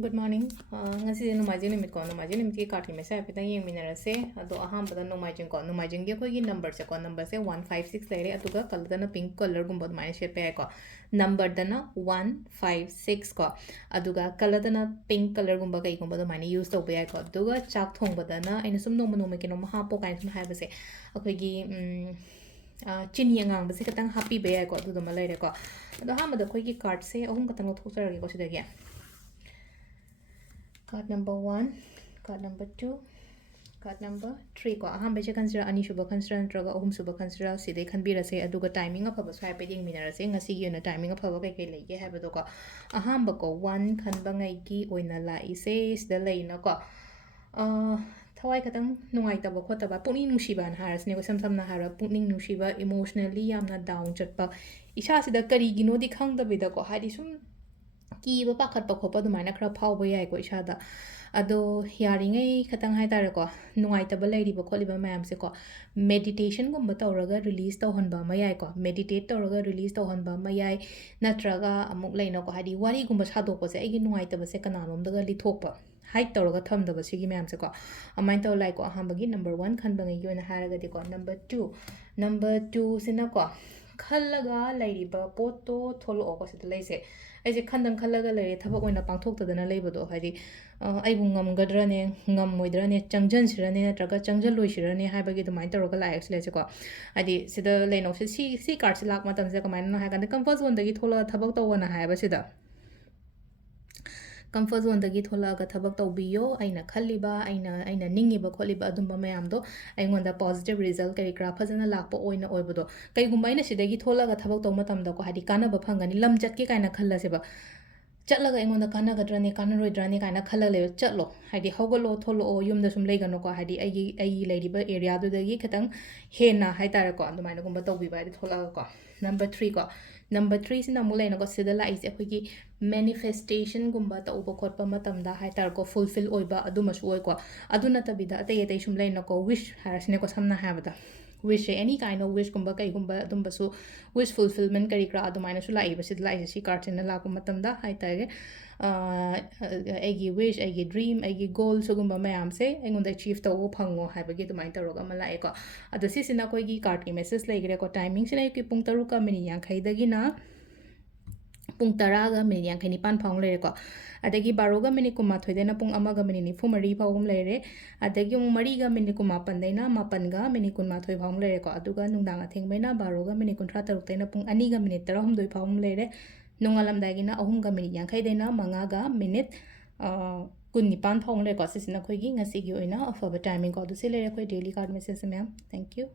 Good morning. Ngasigi Ngasigi nimit ko Ngasigi nimit ki card ki mesa apita yeng minarase ado aham pada Ngasigi gi koi gi number se 156 lere atuga kalda na pink color gumba mai shape pe ko number dana 156 ko aduga kalada na pink color gumba kai gumba mai use to be ko aduga chak thong badana aina sum no ke no ha po kai sum ha base akoi gi chini ngang base katang happy be ko adu do malai re ko ado ha mada koi gi card se ahum katang thok sar ko sidagi card number 1, card number 2, card number 3 ko aham beje consider ani shuba consider ntraga ahum shuba consider sidai khanbira se aduga timing of haba swai peding minara se ngasi gi na timing of haba kai kai lege haba do ko aham ba ko 1 khanba ngai gi oina la ise sida leina ko thawai katang nungai taba khota ba puni nungsiba na haras ne ko sam na hara puni nungsiba emotionally yamna down chatpa isha sida kari gi no di khang da bida ko hadi sum ki ba pakhat pa khopa du maina khra phau ba yai ko isha da ado yaringai khatang hai tar ko nungai ta ba lairi ba kholi ba mayam se ko meditation gum ba tawraga release taw hon ba mayai ko meditate tawraga release taw hon ba mayai natraga amuk leina ko hadi wari gum ba sadok ko se ai gi nungai ta ba se kana nom daga li thok pa hide tawraga tham da ba sigi mayam se ko amain taw lai ko aham bagi number 1 khan ba ngai yona haraga de ko number 2 sina ko khallaga lairi ba poto tholo ko se lai se aise khandang khallaga lere thabak oina pangthok tadana leibado hadi aibu ngamgadrane ngamoidrane changjan sirane natraga changjal loisirane haibagi dumai toroga la actually se ko hadi sida leino si card si lak matam se kamaina na hagan comfort zone dagi thola thabak tawna haiba sida comfort zone dagi thola ga thabak tawbiyo aina khalliba aina ningiba kholiba adumba mayamdo aingonda positive result kari kra phajana lakpa oina oibodo kai gumba ina sidagi thola ga thabak taw matam da ko hadi kana ba phangani lamjat ki kaina khalla seba chatlaga aingonda kana gadrane kana roidrane kaina khalla le chatlo hadi hogolo tholo o yumda sum leigano ko hadi ai leiriba area du dagi khatang hena haitara ko andumaina gumba tawbiba hadi thola ko number 3 ko number 3 sina mulai na ko sida la ise khoi gi manifestation gumba ta uba khotpa matam da haitar ko fulfill oiba adumasu oi ko aduna tabida atei sum leina ko wish harasne ko samna habada wish any kind of wish gumba kai gumba adumbasu wish fulfillment kari kra adumaina su lai basid lai si card na la ko matam da haitar egi wish egi dream egi goal so gumba mayam se engonda achieve to phango haibagi dumai taroga mala eko ado sisina koi gi card ki message laigre ko timing sina ki pung taru ka mini yang khai dagi na pung taraga mini yang khai ni pan phang lere ko adagi baroga mini kuma thoidena pung amaga mini ni fumari phawum lere adagi um mariga mini kuma pandaina mapan ga mini kun ma thoi phawum lere ko aduga nungdang athengbaina baroga mini kunthra taruk taina pung ani ga mini tarahum doi phawum lere nungalam dagina ahum ga mini yang khai daina manga ga minute kun nipan phawum lere ko sisina khoi gi ngasi gi oina afaba timing ko du se lere khoi daily card message ma'am thank you